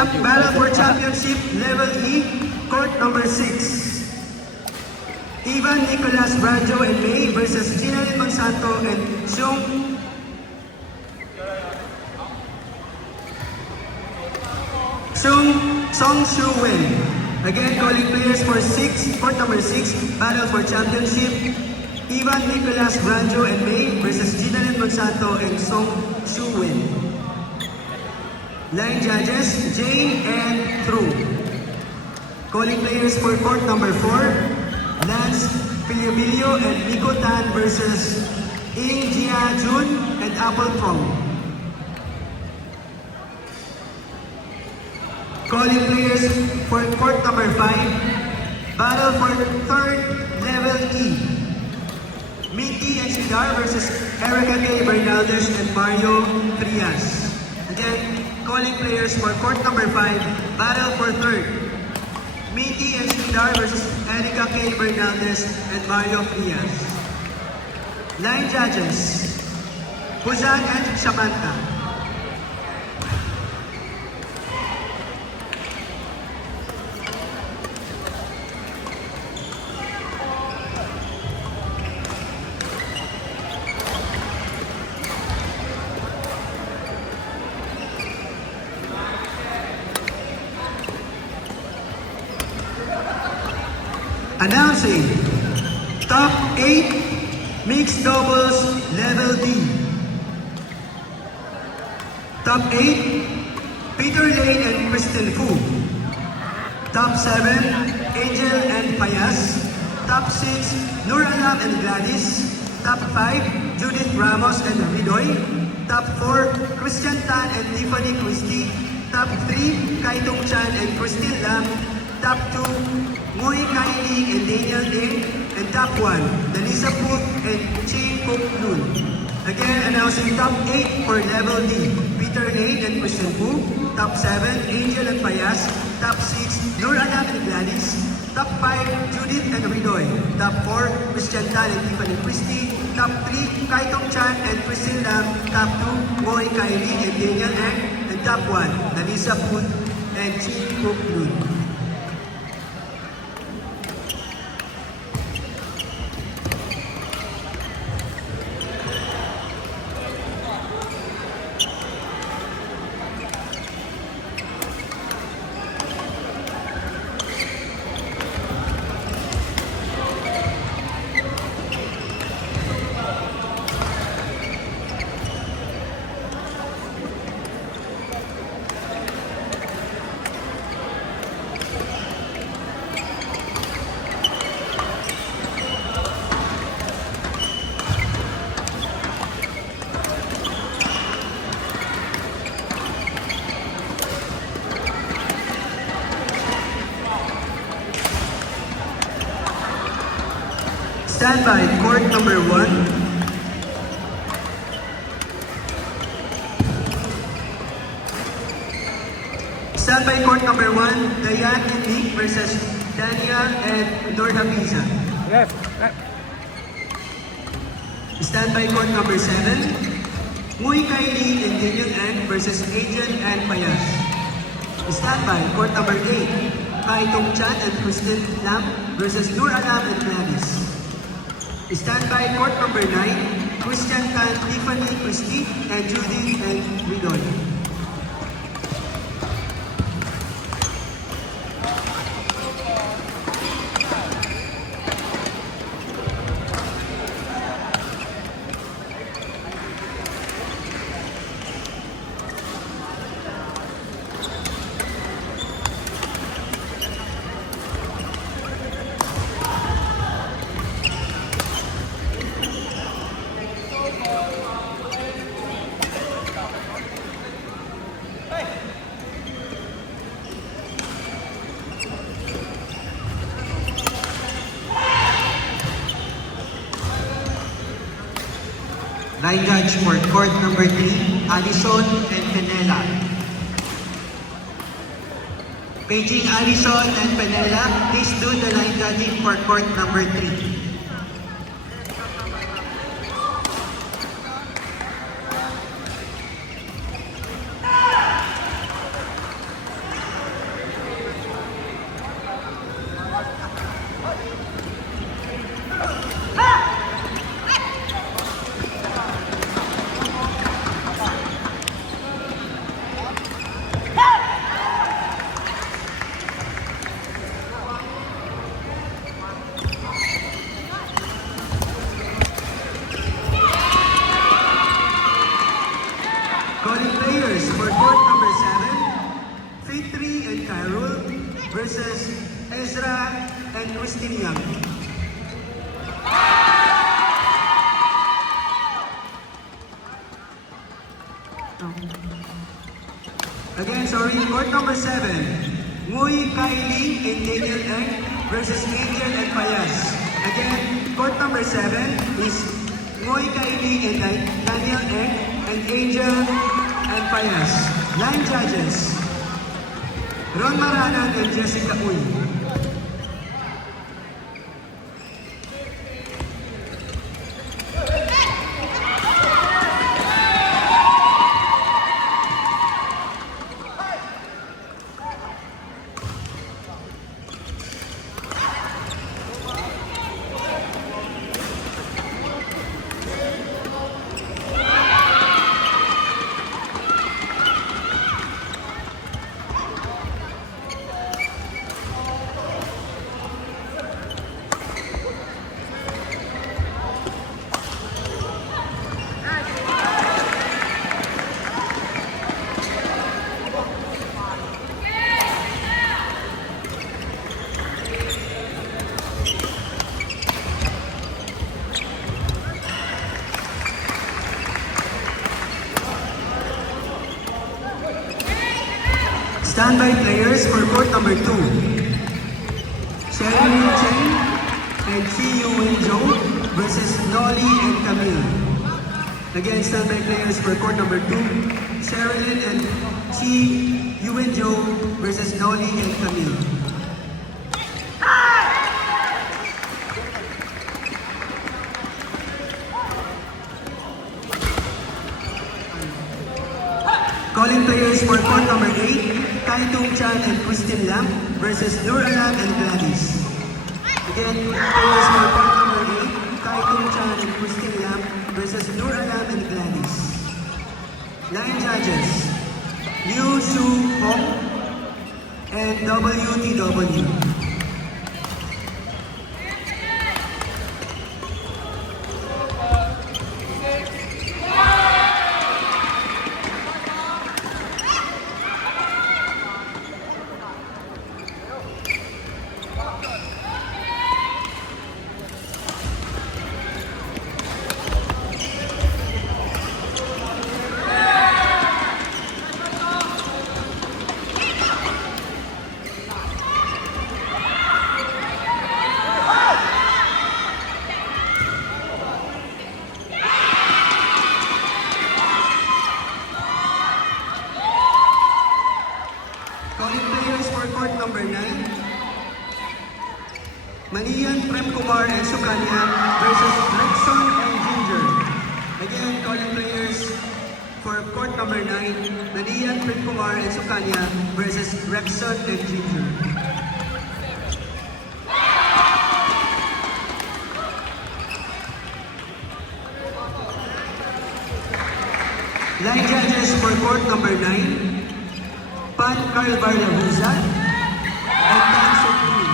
Battle for Championship Level E, Court number 6. Ivan Nicolas Brajo and May versus Ginalyn Monsanto and Song Shu Wen. Again, calling players for court number 6, Battle for Championship. Ivan Nicolas Brajo and May versus Ginalyn Monsanto and Song Shu Wen. Line judges, Jane and True. Calling players for court number 4, Lance Piliobilio and Nico Tan versus Ing Jia Jun and Apple Prong. Calling players for court number 5, battle for third level E. Minty and Sidar versus Erica K. Bernaldez and Mario Trias. Again, calling players for court number 5, battle for third. Minty and Sidar versus Erica K. Bernaldez and Mario Trias. Line judges, Huzan and Samantha. Announcing Top 8 Mixed Doubles Level D. Top 8 Peter Lane and Kristen Fu. Top 7 Angel and Payas. Top 6 Nur Alam and Gladys. Top 5 Judith Ramos and Ridoy. Top 4 Christian Tan and Tiffany Christie. Top 3 Kaitong Chan and Christine Lam. Top 2 Moy Kylie and Daniel Ding, and top 1, Danisa Puth and Ching Cook Noon. Again, announcing top 8 for level D, Peter Lane and Christian Fu. Top 7, Angel and Payas. Top 6, Nur Alam and Gladys. Top 5, Judith and Ridoy. Top 4, Christian Tan and Tiffany Christie. Top 3, Kaitong Chan and Christine Lam. Top 2, Moy Kylie and Daniel Ding. And top 1, Danisa Puth and Ching Cook Noon. Stand by, court number 1. Stand by, court number 1, Dayan and Nick versus Dania and Norda Pisa. Left, left. Stand by, court number 7, Muy Kylie and Daniel Ann versus Angel and Payas. Stand by, court number 8, Kaitong Chan and Kristen Lam versus Nur Alam and Gladys. Stand by, court number 9, Christian Tan, Tiffany Christie, and Judy and Ridoy. Line judge for court number 3, Alison and Penela. Paging Alison and Penela, please do the line judging for court number 3. Fitri and Kyrul versus Ezra and Christine Young. Again, sorry, court number 7. Nguy Kylie and Daniel Eng versus Angel and Payas. Again, court number 7 is Nguy Kylie and Daniel Eng and Angel and Payas. Line judges, Ron Maranan and Jessica Uy. Standby players for court number 2. Sherry Chen and Chi Yuwen Zhou versus Nolly and Camille. Again, standby players for court number 2. Sherilyn and Chi Yuwen Zhou versus Nolly and Camille. Calling players for court number 8. Tai Tung Chan and Christine Lam versus Nur Alam and Gladys. Again, players for court number 8, Tai Tung Chan and Christine Lam versus Nur Alam and Gladys. Line judges, Liu Su Hong and WTW. Calling players for court number 9. Manian Prem Kumar and Sukanya versus Rexon and Ginger. Again, calling players for court number 9. Manian Prem Kumar and Sukanya versus Rexon and Ginger. Line judges for court number 9. Pan Carl Barlahuza and Tan Sokuni.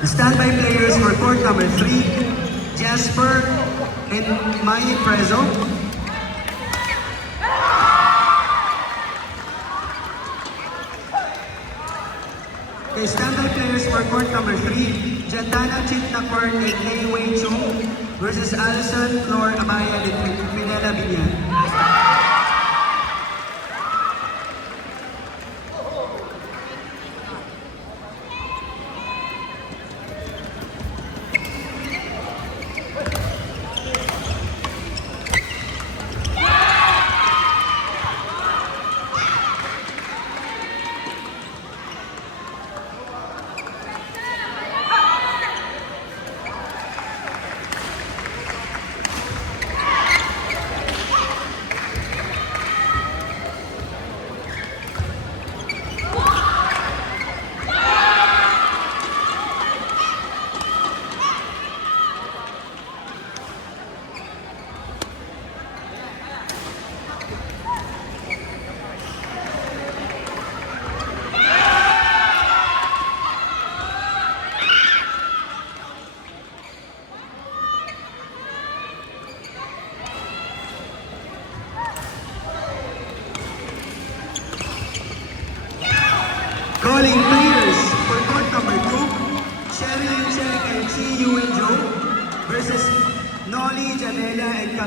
The standby players for court number 3, Jasper and Mai Prezo. Okay, standby players for court number 3, Jandana Chitnapur and Lei Wei Chung versus Alison Flor Amaya and Pinela Binyan. Maxi, Yu and Joe versus Nolly, Janela, and Camille.